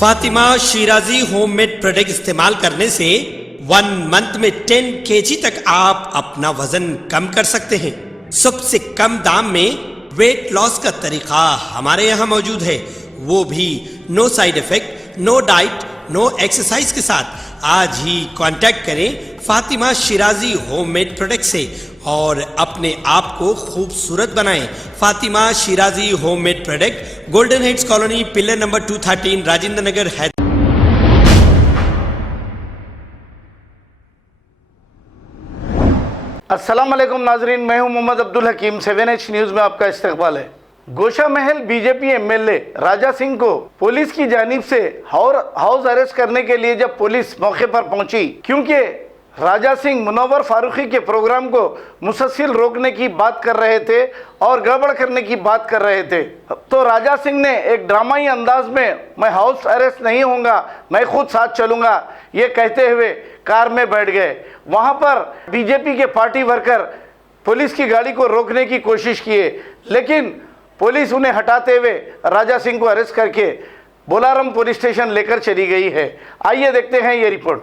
Fatima Shirazi homemade product इस्तेमाल करने से 1 मंथ में 10 kg तक आप अपना वजन कम कर सकते हैं। सबसे कम दाम में वेट लॉस का तरीका हमारे यहाँ मौजूद है, वो भी no side effect, no diet, no exercise के साथ। आज ही कांटेक्ट करें फातिमा शिराजी होममेड प्रोडक्ट से और अपने आप को खूबसूरत बनाएं। Fatima Shirazi homemade product, golden heads colony, pillar number 213, Rajendra Nagar, Hyderabad. अस्सलाम वालेकुम नाजरीन, मैं हूं मोहम्मद अब्दुल हकीम। 7H न्यूज़ में आपका इस्तकबाल है। गोशा महल बीजेपी एमएलए राजा सिंह को पुलिस की जानिब से हाउस अरेस्ट करने के लिए जब पुलिस मौके पर पहुंची, क्योंकि राजा सिंह मुनव्वर फारूकी के प्रोग्राम को मुसलसल रोकने की बात कर रहे थे और गड़बड़ करने की बात कर रहे थे, तो राजा सिंह ने एक ड्रामाई अंदाज में मैं हाउस अरेस्ट नहीं होऊंगा, मैं खुद साथ चलूंगा, ये कहते हुए कार में बैठ गए। वहां पर बीजेपी के पार्टी वर्कर पुलिस की गाड़ी को रोकने की कोशिश किए, लेकिन पुलिस उन्हें हटाते हुए राजा सिंह को अरेस्ट करके बोलारम पुलिस स्टेशन लेकर चली गई है। आइए देखते हैं ये रिपोर्ट।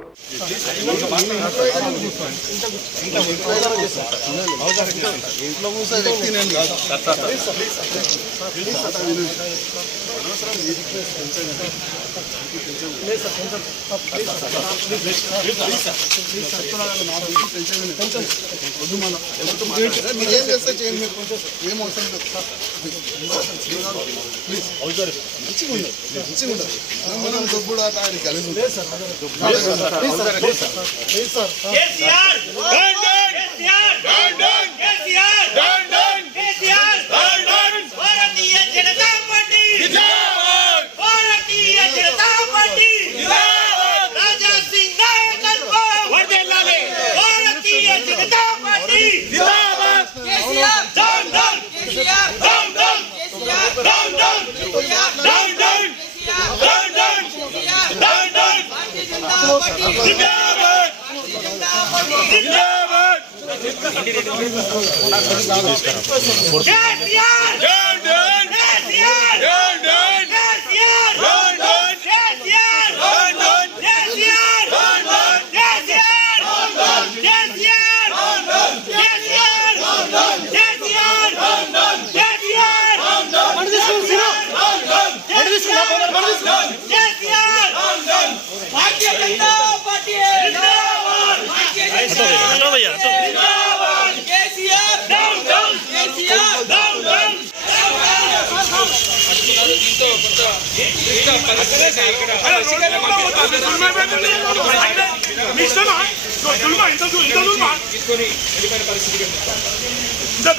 మనం డబ్బులు ఆడి కలిసి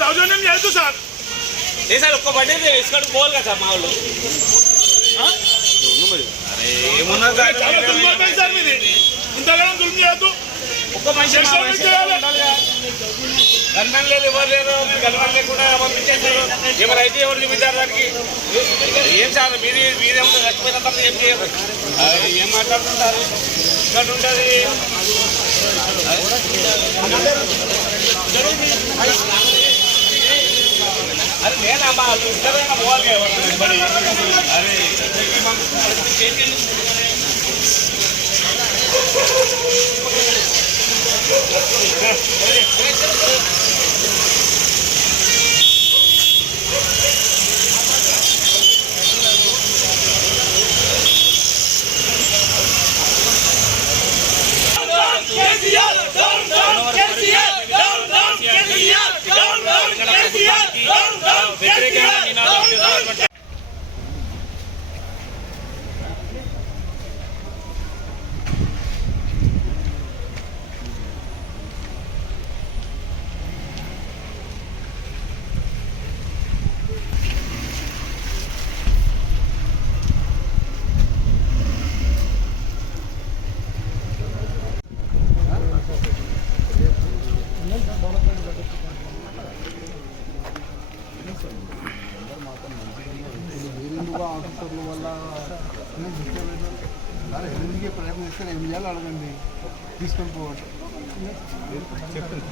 దౌర్జన్యం చేయొద్దు సార్. ఏ సార్ ఒక్క బండి వేసుకొని పోవాలి కదా సార్ మా వాళ్ళు. ఏమున్నా సార్ మీది ఇంతకాలం దుర్మ చేయొద్దు. ఒక్క మనిషి గన్మెన్ లేదు, ఎవరు లేరు, గన్మెన్ లేకుండా పంపించేసారు. ఎవరైతే ఎవరు చూపించారు దానికి? ఏం సార్ మీరేమో చచ్చిపోయిన తర్వాత ఏం చేయరు, ఏం మాట్లాడుతుంటారు? ఇక్కడ ఉంటుంది అరే నేనమ్మా ఇద్దరైనా పోవాలి మరి. అరే ఆఫీసర్ల వల్ల ఎందుకే ప్రయత్నం చేస్తే ఏం చేయాలో అడగండి, తీసుకొని పోవచ్చు. చెప్పండి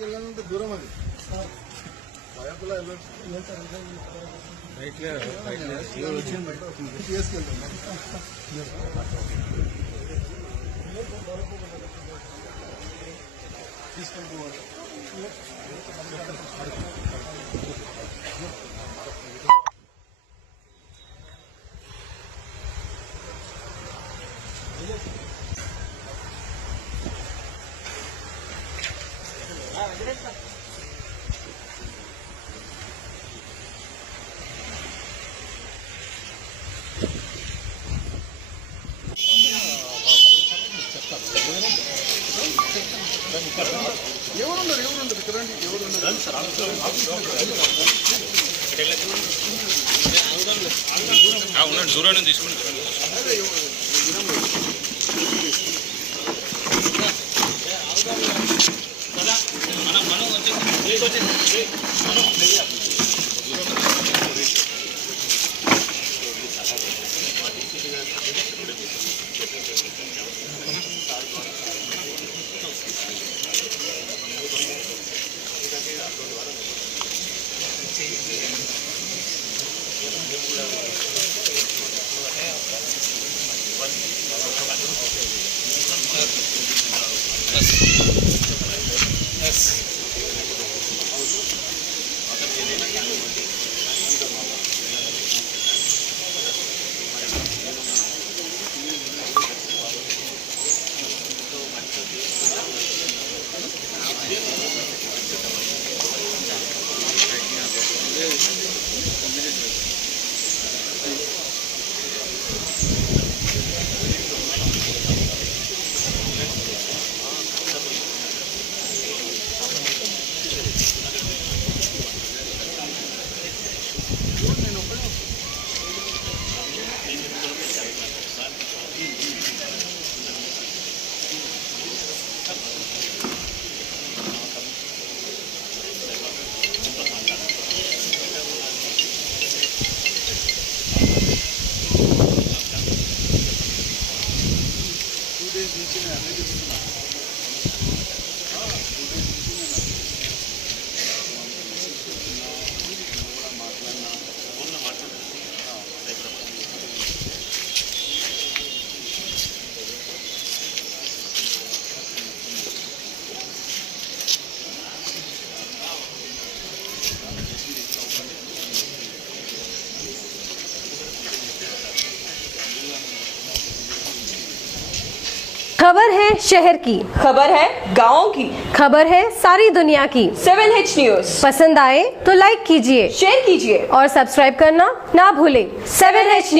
వెళ్ళాలంటే దూరం అది భయపడ తీసుకెళ్తాం తీసుకెళ్ళిపోవాలి ఎవరున్నారు ఇక్కడ రండి అవునండి దూరం తీసుకుంటారు खबर है शहर की, खबर है गाँव की, खबर है सारी दुनिया की। 7H न्यूज पसंद आए तो लाइक कीजिए, शेयर कीजिए और सब्सक्राइब करना ना भूलें। 7H news.